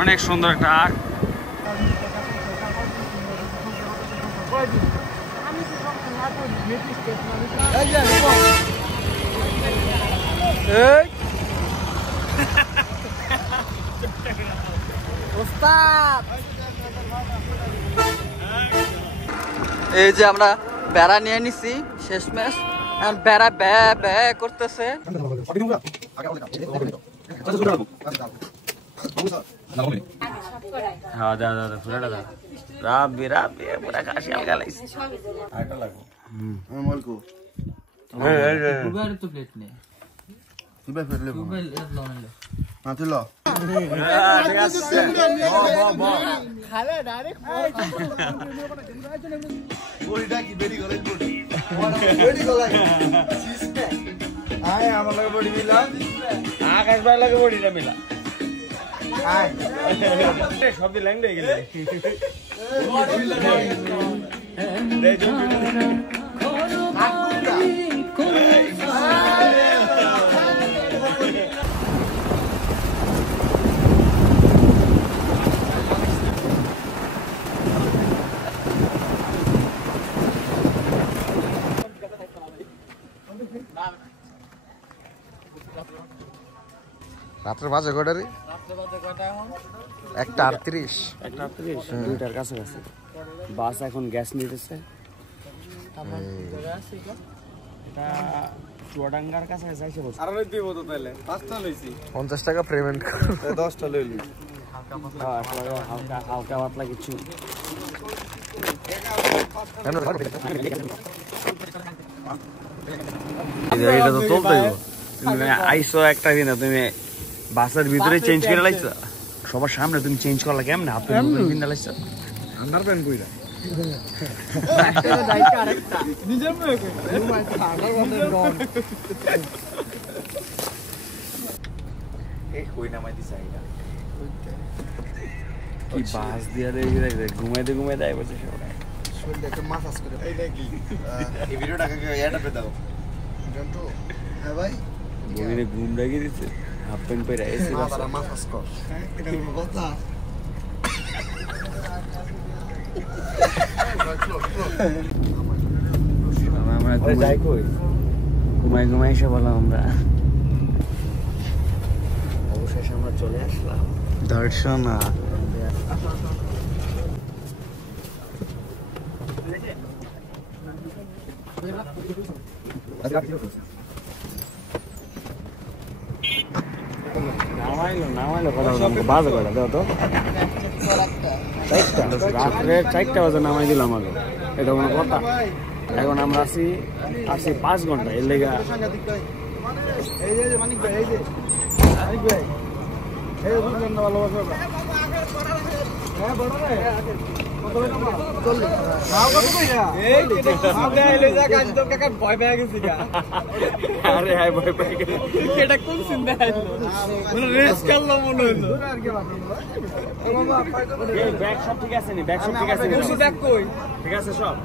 অনেক সুন্দর একটা আখ। এই যে আমরা বেড়া নিয়ে নিছি শেষমেশ, এখন বেড়া ব্যা ব্যা করতেছে। হ্যাঁ দাদা দাদা পুরাটা দাদা রাব্বি রাব্বি পুরা কাশি আলগা লাইছে। আরেকটা লাগবে মলকো তো প্লেট নে তুই প্লেট লে না তুই ল খালে ডাইরেক্ট বড়িটা কি বেরি গলাই বড়ি বেরি গলাই সিস্টেম আয় আমার লাগে বড়ি মিলা আকাশ ভাই লাগে বড়িটা মিলা আয় সব দি ল্যাংড়ে গেলে দে রাত্রে বাজে কয়টা রে? একটা 38 দুইটার কাছাকাছি। বাস এখন গ্যাস নিতেছে। এটা চুয়াডাঙ্গার কাছে যাইছে বস। আর দিব তো তাহলে 5টা লইছি 50 টাকা পেমেন্ট কর। 10টা লইলি হালকা হালকা পাতলা কিছু। এটা তো চলতেই তুমি আইসো একটা দিন তুমি বাসের ভিতরে চেঞ্জ করে লাইছো সবার সামনে তুমি চেঞ্জ করলা কেমনে হাফ প্যান্ট কিনে লাইছো আন্ডার প্যান্ট কইরা আরেকটা নিজের মনে এই কই নামাই দিছ আইডা কি বাস দিয়া রে ঘুমাইতে ঘুমাইতে আই বসে সবাই শরীরে একটা মাসাজ করে এইটা কি এই ভিডিওটাকে এডা পে দাও জন্টু হ্যাঁ ভাই বগিনে ঘুম লাগিয়ে দিচ্ছে হাফ প্যান্ট পরে এসে মাথাটা মাসাজ কর এটা কোনো কথা আমরা যাই কই ঘুমাই ঘুমাই এসে বললাম আমরা অবশেষে আমরা চলে আসলাম দর্শনা। নামাইলো কথা বাজে কয়টা দাও তো 4টা বাজে নামাই দিলাম আগে এটা কোনো কথা। এখন আমরা আসি 5 ঘন্টা এর লেগা ঠিক আছে সব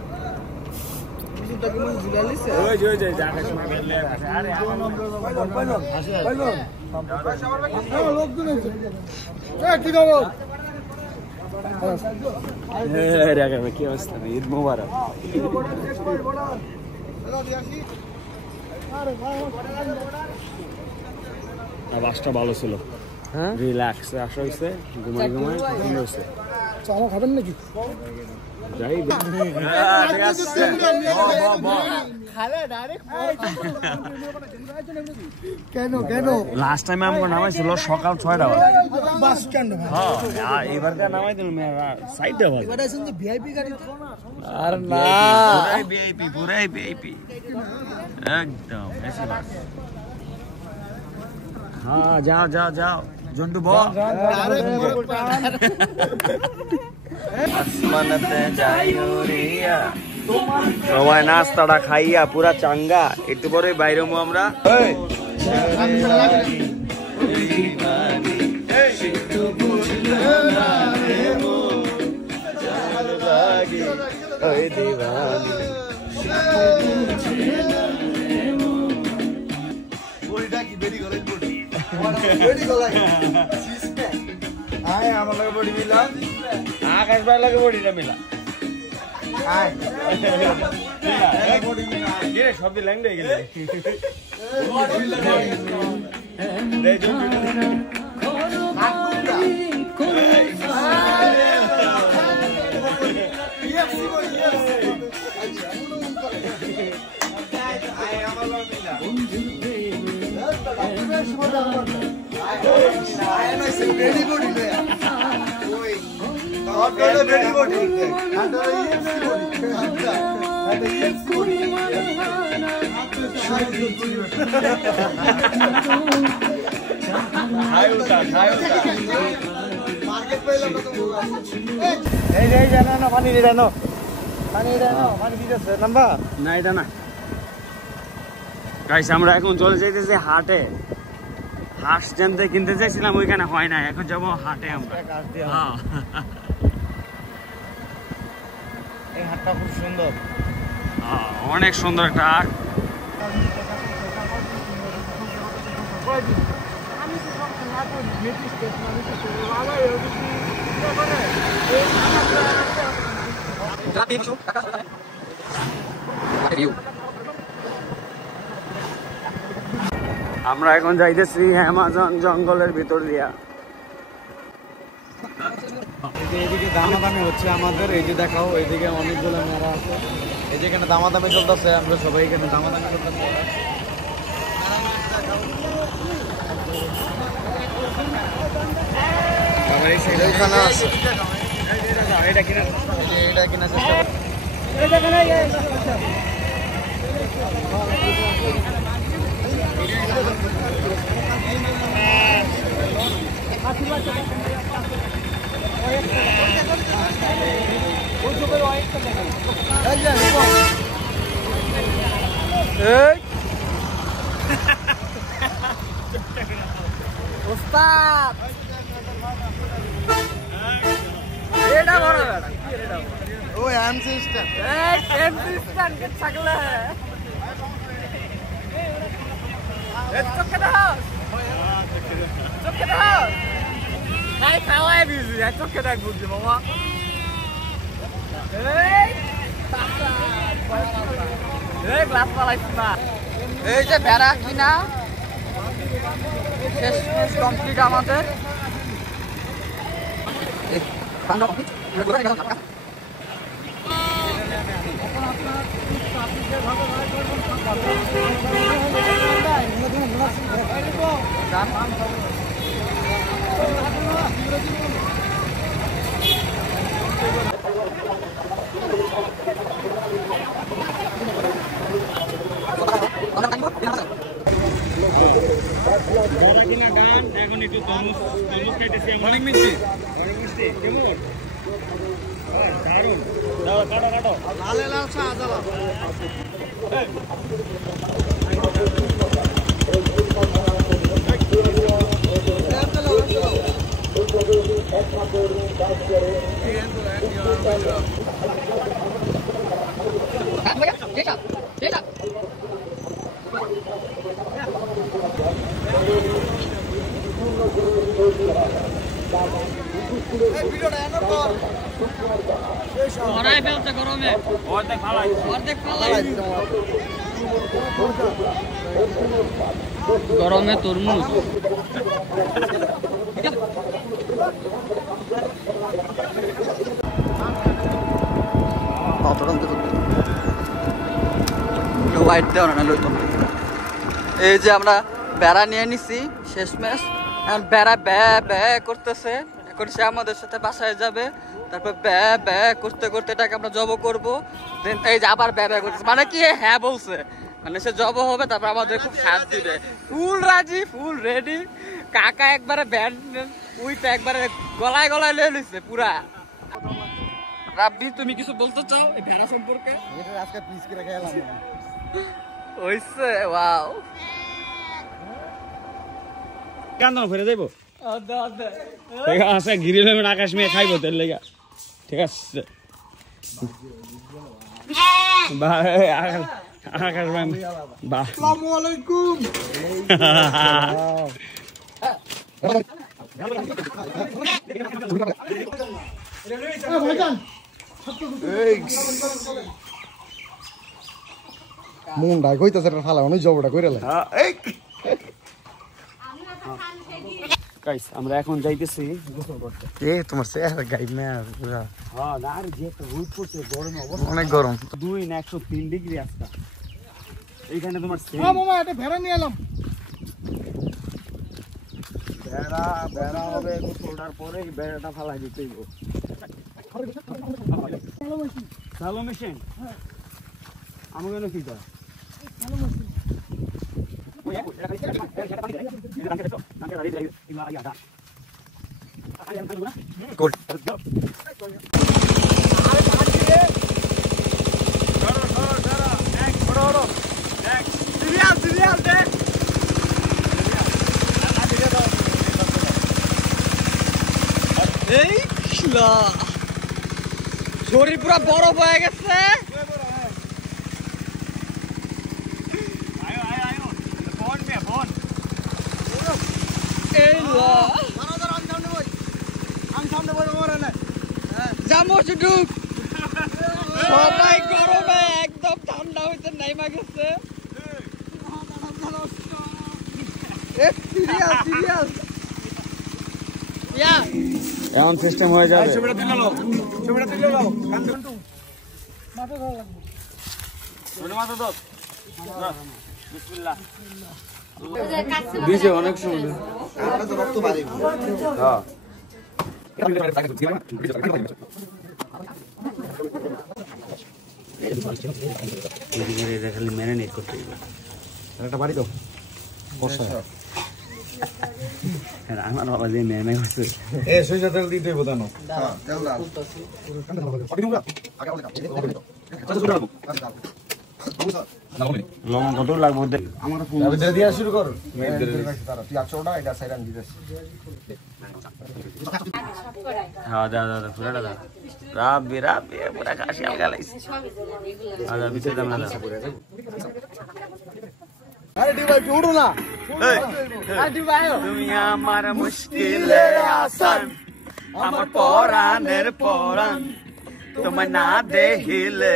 কি অবস্থা ঈদ মোবারক। বাসটা ভালো ছিল, রিল্যাক্স আসা হয়েছে, ঘুমাই ঘুমাই হয়েছে। চাও খাবেন নাকি? যাই কেন কেন লাস্ট টাইম আমরা নামাইছিল সকাল 6টা বাস স্ট্যান্ড। হ্যাঁ এবার নামাই দিল সাইডটা ভালো। ভিআইপি গাড়ি আর না পুরাই ভিআইপি একদম এসি বাস। হ্যাঁ যাও যাও যাও জন্টু বল আসমানতে যাই উড়িয়া সবাই নাস্তাটা খাইয়া পুরা চাঙ্গা একটু পরে বাইরেমু আমরা। আমার লাগে বডি মিলা আকাশ ভাই লাগে বডিটা মিলা সব দিলাম রে গেলে আমরা এখন চলে যাইতেছি হাটে হাঁস জানতে কিনতে চাইছিলাম ওইখানে হয় না এখন যাবো হাটে আমরা এই হাটটা খুব সুন্দর অনেক সুন্দর একটা হাট আমরা এখন যাইতেছি অ্যামাজন জঙ্গলের ভিতর দিয়া এইদিকে দামাদামি হচ্ছে আমাদের এই যে দেখাও এইদিকে অনেকগুলো মেলা আছে এই যে এখানে দামাদামি চলতেছে আমরা সবাই এখানে দামাদামি চলতেছে এটা কিনা চেষ্টা ওস্তাদ এটা বড় বেটা ও এম সিস্টেম এম সিস্টেম কে ছাগলে চোখে দাও খাই খাওয়াই দিছি চোখে দেখ বুঝছি মামা এই গ্লাস পালাইছি না এই যে ভেড়া কিনা শেষ কমপ্লিট আমাদের এখন একটু তরমুজ খাইতেছি অনেক মিষ্টি কেমন দারুন দাও কাটো কাটো লালে লাল চা দাও গরমে তরমুজ এই যে আমরা বেড়া নিয়ে নিছি শেষমেশ এখন বেড়া ব্যা ব্যা করতেছে এখন সে আমাদের সাথে বাসায় যাবে তারপর ব্যা ব্যা করতে করতে এটাকে আমরা জব করবো দেন এই যে আবার ব্যা ব্যা করতেছে মানে কি হ্যাঁ বলছে মানে সে জব হবে তারপর আমাদের খুব সাথ দিবে ফুল রাজি ফুল রেডি কাকা একবারে ব্যান্ড উইটা একবারে গলায় গলায় লে লইছে পুরা রাব্বি তুমি কিছু বলতে চাও এই ভেড়া সম্পর্কে এটা আজকে পিস করে খেলাম হইছে ওয়াও কান্দন ফিরে যাইব ঠিক আছে গিরিল আকাশ মেয়ে খাইব তেল লেগা ঠিক আছে আকাশ ভাই আসসালামু আলাইকুম মন ডাক হইতাছে ফালা অনেক জবটা করে লাই গাইস আমরা এখন যাইতেছি গোসল করতে। তোমার চেহারা গাইড না পুরা হ্যাঁ না আর যে একটা রোদ পড়ছে গরম অবস্থা অনেক গরম 2 না 103 ডিগ্রি আজকে এইখানে তোমার মামা এটা ভেড়া নিয়ে এলাম বেড়া হবে গোসলটার পরে বেড়াটা ফালাই দিতেই চালো মেশিন আমাকে কি কর শরীর পুরা বরফ হয়ে গেছে সবাই গরমে একদম ঠান্ডা হইতে নাইমা গেছে এমন সিস্টেম হয়ে যাবে অনেক সুন্দর খালি ম্যারিনেট করতে একটা বাড়ি তো আমার বাবা যে ম্যারিনেট করছে সরিষা তেল দিতে হইব জানো লবণ কত লাগবে দিয়া শুরু কর হ্যাঁ দাদা দাদা পুরাটা দাদা রাব্বি রাব্বি পুরা কাশি আলগা লাগছে আদা ভিতরে দাম না তুমি আমার মুশকিলে আসান আমার পরাণের পরাণ তোমায় না দেখিলে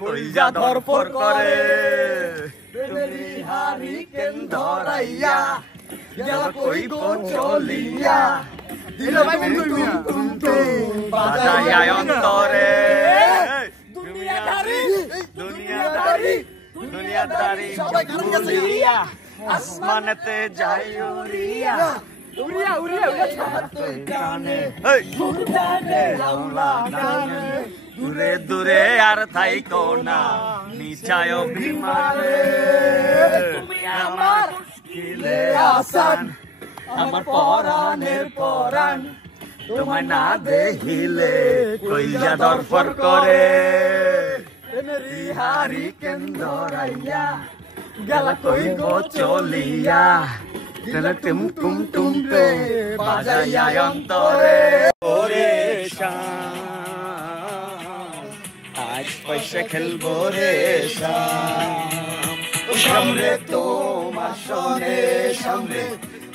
কইজা ধরপর করে তুমি হারিকেন ধরাইয়া গেল কইব চলিয়া দিল তুমি বাজাইয়া অন্তরে দুনিয়াদারি দুনিয়াদারি দুনিয়াদারি ভুলিয়া আসমানেতে যাই উড়িয়া উড়িয়া উড়িয়া কানে দূরে দূরে আর থাইকো না নিচায় অভিমানে তুমি আমার মুশকিলে আসান আমার পরাণের পরাণ তোমায় না দেখিলে কইজা দরপর করে বিহারি কেন্দ্রাইয়া গেল কইব চলিয়া টুম টুম টুম পে বাজাইয়া অন্তরে ওরে শাম আজ পয়সা খেলবো রে শাম সামনে তোমার সনে সামনে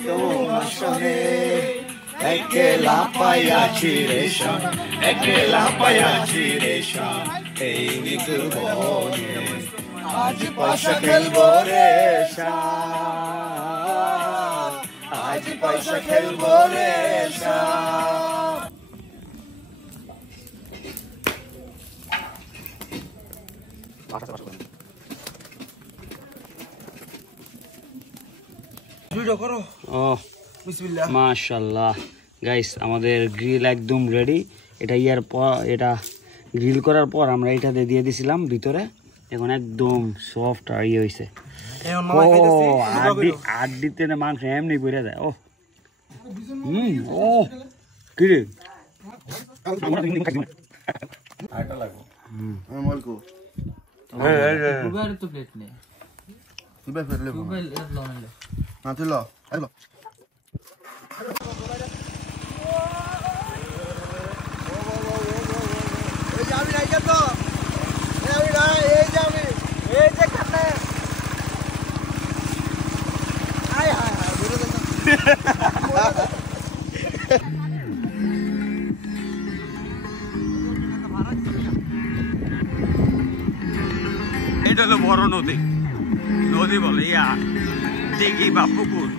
তোমার সনে একলা পাইয়াছি রে শাম একলা পাইয়াছি রে শাম এই নিকুল বনে আজ পয়সা খেলবো রে শাম আজ পয়সা খেলবো রে শাম মাশাআল্লাহ গাইস আমাদের গ্রিল একদম রেডি এটা ইয়ার পর এটা গ্রিল করার পর আমরা এটাতে দিয়ে দিছিলাম ভিতরে এখন একদম সফট আর ইয়ে হয়েছে আড্ডিতে না মাংস এমনি পড়ে যায় ও ও কি রে এটা হলো বড় নদী, নদী বলে ইয়া দিঘি বা পুকুর।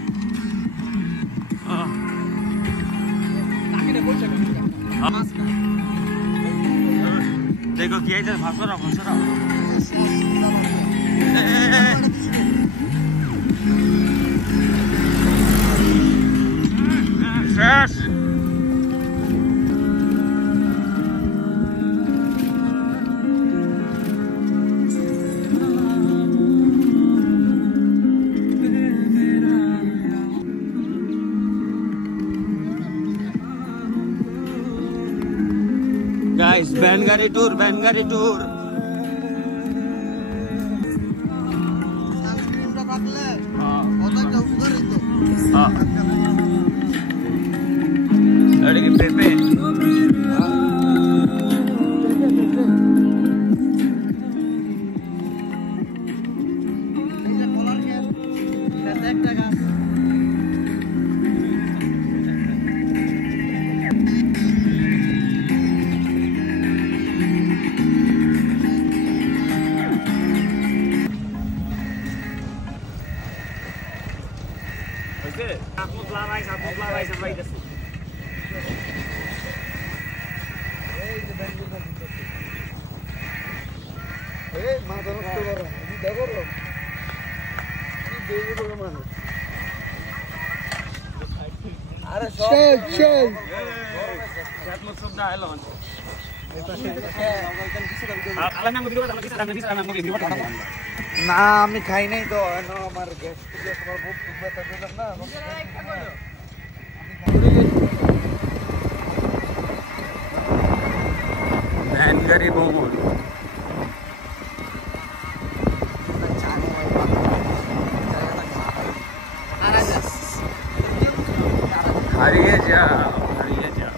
দেখো কি আছে, ভাসরা ভাসরা শেষ। Guys, Bangari tour, Bangari tour. Ada ke Pepe? Aku pelawai sampai ke sini. না আমি খাই নাই তো আমার Bangari Bomol. হারিয়ে যাও, হারিয়ে যাও।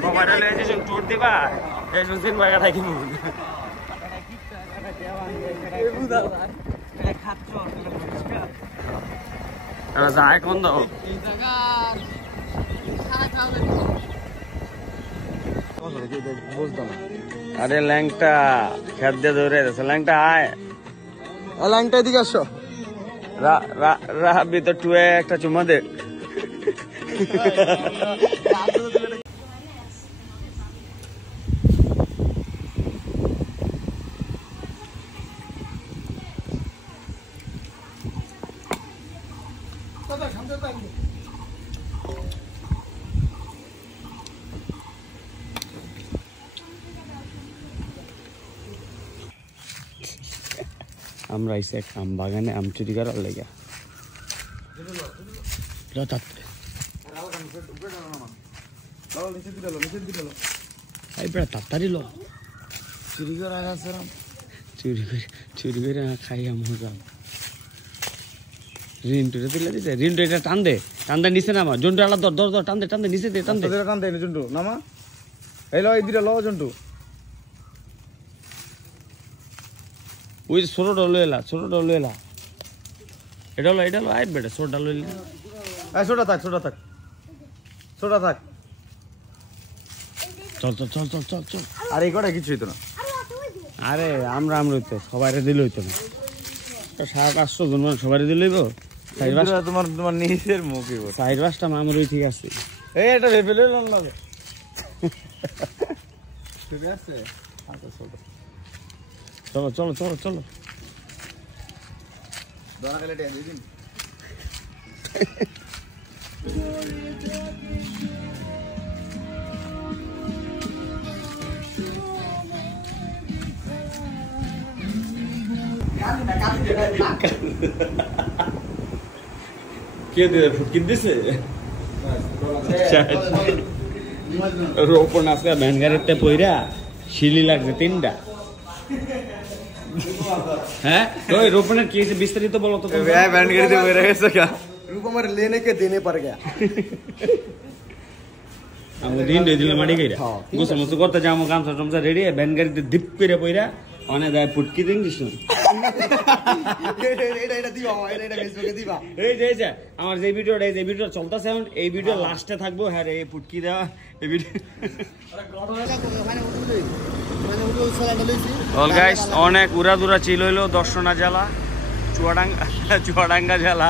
সবাই ট্যুর দিবা এই শুনছেন ভাইয়া থাকিব যায় কোন দাও আরে ল্যাংটা খেত দিয়ে ধরে ল্যাংটা আয় ল্যাংটা এদিকে আসো রাহাবি তো টুয়ে একটা চুমা দে আমরা এসে আম বাগানে আম চুরি করার লেগে তাড়াতাড়ি লো চুরি করে চুরি করে খাই মজা রিন্টুরে তুলে দিতে রিন্টু এটা টান দে নিচে নামা জন্টু আলাদা দর দর টান দে নিচে দে টান দে জন্টু নামা এই লো এই দিটা লো জন্টু ওই ছোটটা লয়ে এলা এটা লো আয় বেটা ছোটটা লইলে ছোটা থাক চল আর এই কটা কিছু হইতো না আরে আমরা হইতো সবাই দিল হইতো না 700-800 জন মানে সবাই দিল হইব তোমার নিজের মুখে 4-5টা মামুর ঠিক আছে এই এটা ভেবে লইলাম না ঠিক আছে চলো দোনা গেলে টেন দিন কে দে ফুটকিন দিছে রোপণ আছে ব্যানগাড়িতে পইরা শিলি লাগছে 3টা হ্যাঁ ওই রোপণের কি হয়েছে বিস্তারিত বলো তো ব্যানগাড়িতে পইরা গেছে কা রূপমার लेने के देने पर गया আমি দিন দিলে মাটি গাইরা গোসল মোসল করতে যাবো গামছা টমছা রেডি ভ্যান গাড়িতে দিপ করে পইরা অনেক যায় পুটকি দিন কৃষ্ণ এই যে আমার যে ভিডিওটা চলতেছে এখন এই ভিডিও লাস্টে থাকবো হ্যাঁ এই পুটকি দেওয়া এই ভিডিও অল গাইস অনেক উড়াদুরা চিল হইলো দর্শনা জেলা চুয়াডাঙ্গা জেলা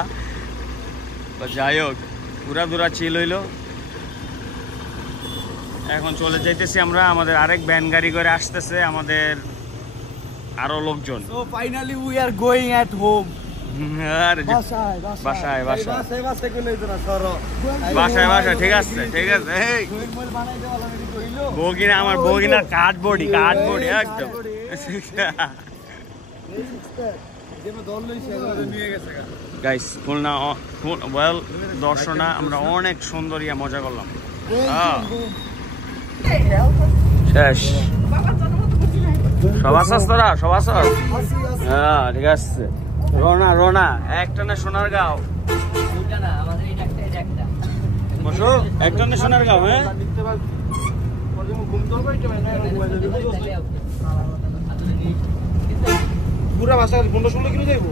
যাই হোক উড়াদুরা চিল হইলো এখন চলে যাইতেছি আমরা আমাদের আরেক ভ্যান গাড়ি করে আসতেছে আমাদের আরো লোকজন so finally we are going at home বাসায় ঠিক আছে এই বগিনা আমার বগিনার কাঠবডি একদম গাইস খুলনা ওয়েল দর্শনা আমরা অনেক সুন্দর মজা করলাম শেষ সব আসাস তোরা সব আসাস হ্যাঁ ঠিক আছে রোনা একটা না সোনার গাঁও বসো একটা না সোনার গাঁও হ্যাঁ পুরা বাসা 15-16 কিলো যাইবো